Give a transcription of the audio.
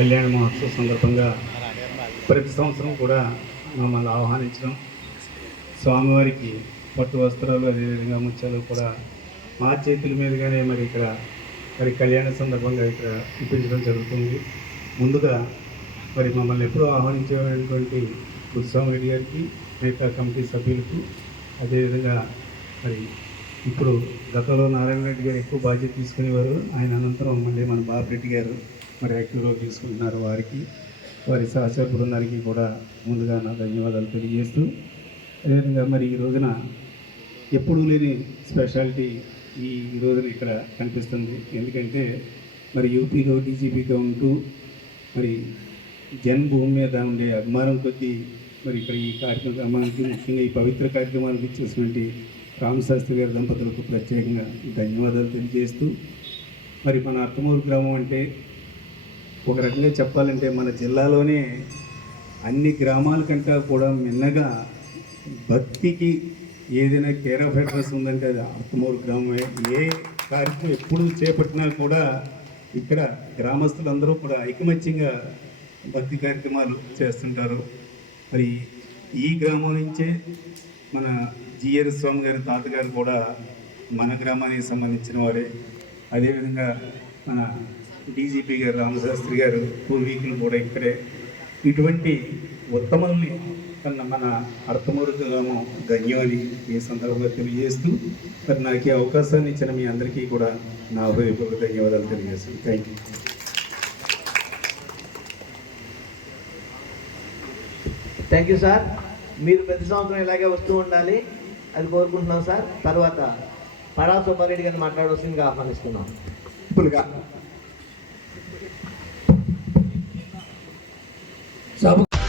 కళ్యాణ మహోత్సవ సందర్భంగా ప్రతి సంవత్సరం కూడా మమ్మల్ని ఆహ్వానించడం. స్వామివారికి పట్టు వస్త్రాలు అదేవిధంగా ముత్యాలు కూడా మా చేతుల మీదుగానే మరి ఇక్కడ మరి కళ్యాణ సందర్భంగా ఇక్కడ ఇప్పించడం జరుగుతుంది. ముందుగా మరి మమ్మల్ని ఎప్పుడూ ఆహ్వానించేటువంటి గురుస్వామి రెడ్డి గారికి మిగతా కమిటీ సభ్యులకు అదేవిధంగా మరి ఇప్పుడు గతంలో నారాయణ రెడ్డి గారు ఎక్కువ బాధ్యత తీసుకునేవారు. ఆయన అనంతరం మళ్ళీ మన బాబురెడ్డి గారు మరి యాక్టివ్లో తీసుకుంటున్నారు వారికి. వారి సహచర బృందానికి కూడా ముందుగా నా ధన్యవాదాలు తెలియజేస్తూ అదేవిధంగా మరి ఈ రోజున ఎప్పుడూ లేని స్పెషాలిటీ ఈ రోజున ఇక్కడ కనిపిస్తుంది. ఎందుకంటే మరి యూపీలో డీజీపీగా ఉంటూ మరి జన్మభూమి మీద ఉండే అభిమానం కొద్దీ మరి ఇక్కడ ఈ కార్యక్రమానికి ముఖ్యంగా ఈ పవిత్ర కార్యక్రమానికి ఇచ్చేసినటువంటి రామశాస్త్రి గారి దంపతులకు ప్రత్యేకంగా ధన్యవాదాలు తెలియజేస్తూ మరి మన అత్తమూరు గ్రామం అంటే ఒక రకంగా చెప్పాలంటే మన జిల్లాలోనే అన్ని గ్రామాల కంటే కూడా మిన్నగా భక్తికి ఏదైనా కేర్ ఆఫ్ అడ్రస్ ఉందంటే అది అత్తమూరు గ్రామమే. ఏ కార్యక్రమం ఎప్పుడు చేపట్టినా కూడా ఇక్కడ గ్రామస్తులందరూ కూడా ఐకమత్యంగా భక్తి కార్యక్రమాలు చేస్తుంటారు. మరి ఈ గ్రామం నుంచే మన జిఆర్ స్వామి గారి తాతగారు కూడా మన గ్రామానికి సంబంధించిన వారే. అదేవిధంగా మన డీజీపీ గారు రామశాస్త్రి గారు పూర్వీకులు కూడా ఇక్కడే. ఇటువంటి ఉత్తముల్ని కన్నా మన అర్థమూరు గ్రామం ధన్యమని ఈ సందర్భంగా తెలియజేస్తూ మరి నాకు ఈ అవకాశాన్ని ఇచ్చిన మీ అందరికీ కూడా నా హృదయపూర్వక ధన్యవాదాలు తెలియజేస్తాను thank you thank you sir మీరు ప్రతి సంవత్సరం ఇలాగే వస్తూ ఉండాలి. అది కోరుకుంటున్నాం సార్ తర్వాత పడా సుబ్బారెడ్డి గారిని మాట్లాడవలసిందిగా ఆహ్వానిస్తున్నాం. సింపుల్గా Sabe?